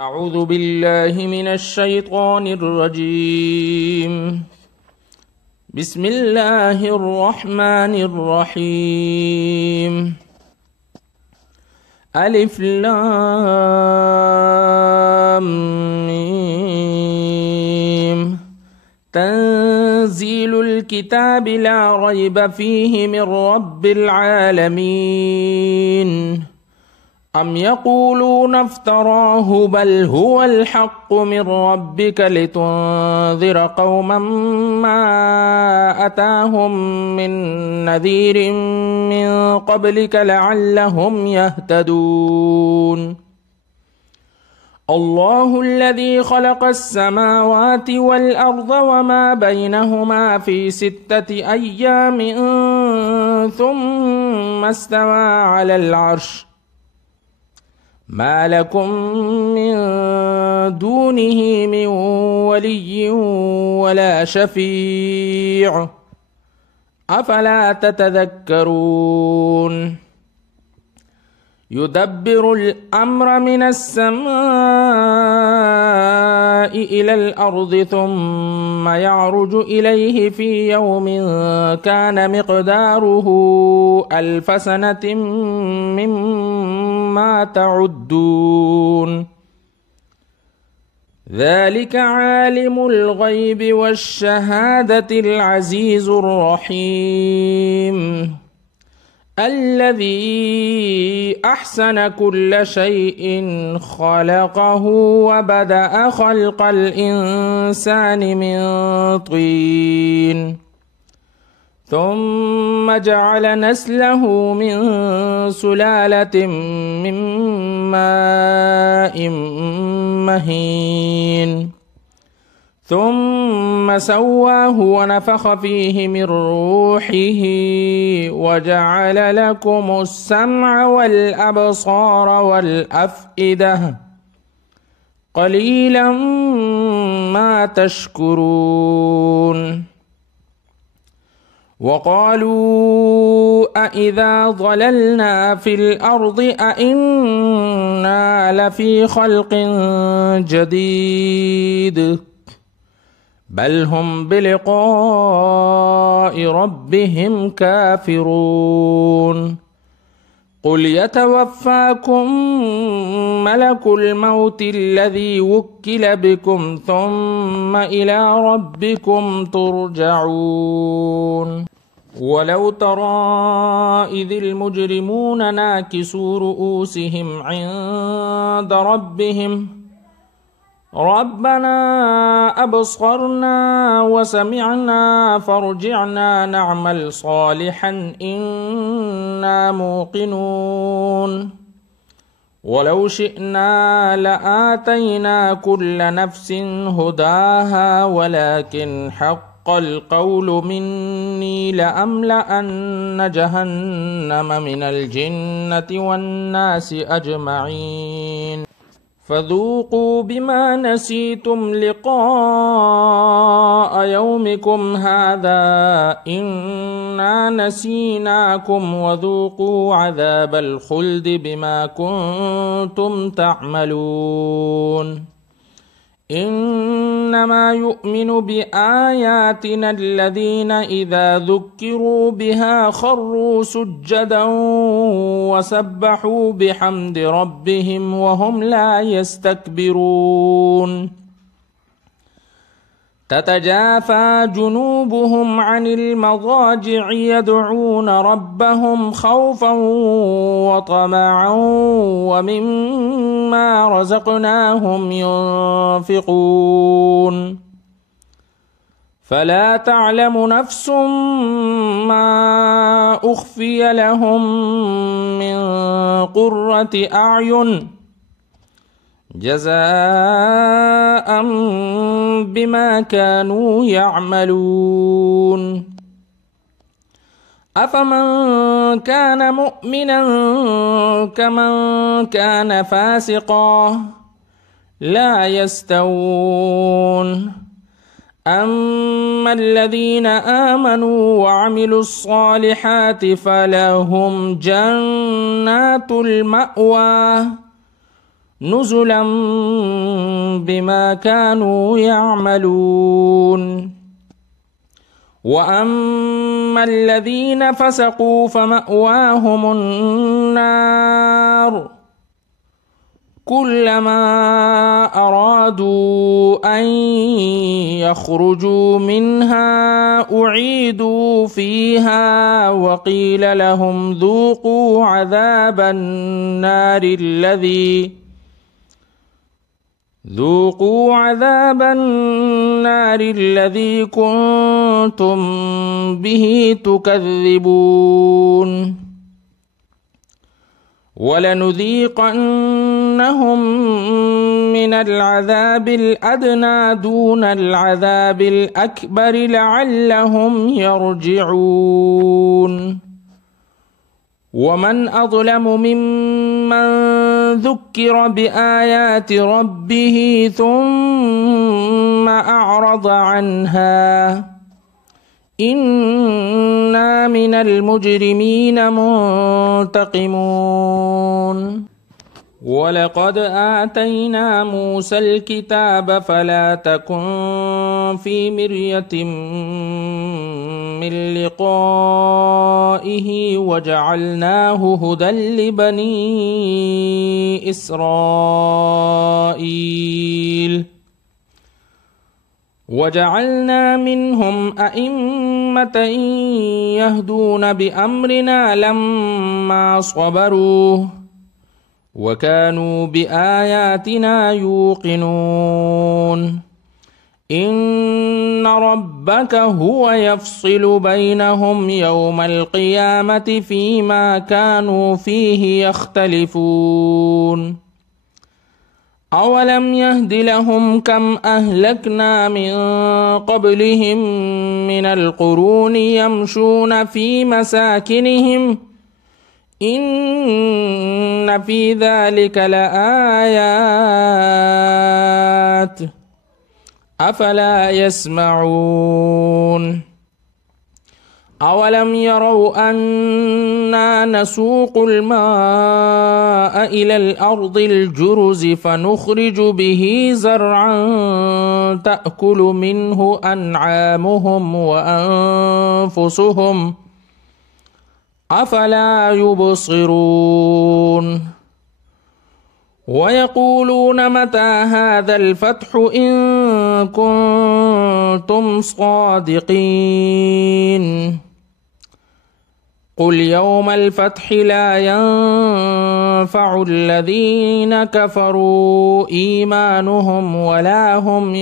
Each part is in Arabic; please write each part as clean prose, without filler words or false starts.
أعوذ بالله من الشيطان الرجيم. بسم الله الرحمن الرحيم. ألف لام ميم. تنزيل الكتاب لا ريب فيه من رب العالمين. أم يقولون افتراه بل هو الحق من ربك لتنذر قوما ما أتاهم من نذير من قبلك لعلهم يهتدون. الله الذي خلق السماوات والأرض وما بينهما في 6 أيام ثم استوى على العرش. ما لكم من دونه من ولي ولا شفيع أفلا تتذكرون. يدبر الأمر من السماء إلى الأرض ثم يعرج إليه في يوم كان مقداره 1000 سنة مما تعدون. ذلك عالم الغيب والشهادة العزيز الرحيم الذي أحسن كل شيء خلقه وبدأ خلق الإنسان من طين ثم جعل نسله من سلالة من ماء مهين ثم سواه ونفخ فيه من روحه وجعل لكم السمع والأبصار والأفئدة قليلا ما تشكرون. وقالوا أإذا ضللنا في الأرض أإنا لفي خلق جديد بل هم بلقاء ربهم كافرون. قل يتوفاكم ملك الموت الذي وكل بكم ثم إلى ربكم ترجعون. ولو ترى إذ المجرمون ناكسوا رؤوسهم عند ربهم ربنا أبصرنا وسمعنا فارجعنا نعمل صالحا إنا موقنون. ولو شئنا لآتينا كل نفس هداها ولكن حق القول مني لأملأن جهنم من الجنة والناس أجمعين. فذوقوا بما نسيتم لقاء يومكم هذا إنا نسيناكم وذوقوا عذاب الخلد بما كنتم تعملون. إنما يؤمن بآياتنا الذين إذا ذكروا بها خروا سجدا وسبحوا بحمد ربهم وهم لا يستكبرون. تتجافى جنوبهم عن المضاجع يدعون ربهم خوفا وطمعا ومما رزقناهم ينفقون. فلا تعلم نفس ما أخفي لهم من قرة أعين جزاء بما كانوا يعملون. أفمن كان مؤمنا كمن كان فاسقا لا يستوون. أما الذين آمنوا وعملوا الصالحات فلهم جنات المأوى نزلا بما كانوا يعملون. وأما الذين فسقوا فمأواهم النار كلما أرادوا أن يخرجوا منها أعيدوا فيها وقيل لهم ذوقوا عذاب النار الذي كنتم به تكذبون. ولنذيقنهم من العذاب الأدنى دون العذاب الأكبر لعلهم يرجعون. ومن أظلم ممن ذكر بآيات ربه ثم أعرض عنها إنا من المجرمين منتقمون. ولقد آتينا موسى الكتاب فلا تكن في مرية من لقائه وجعلناه هدى لبني إسرائيل. وجعلنا منهم أئمة يهدون بأمرنا لما صبروا وكانوا بآياتنا يوقنون. إن ربك هو يفصل بينهم يوم القيامة فيما كانوا فيه يختلفون. أولم يهد لهم كم أهلكنا من قبلهم من القرون يمشون في مساكنهم إن في ذلك لآيات أفلا يسمعون. أولم يروا أنا نسوق الماء إلى الأرض الجرز فنخرج به زرعا تأكل منه أنعامهم وأنفسهم أفلا يبصرون. ويقولون متى هذا الفتح إن كنتم صادقين. قل يوم الفتح لا ينفع الذين كفروا إيمانهم ولا هم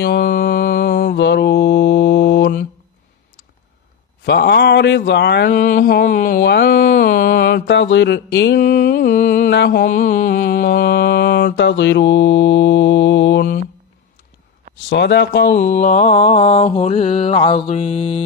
ينظرون. فأعرض عنهم وانتظر إنهم منتظرون. صدق الله العظيم.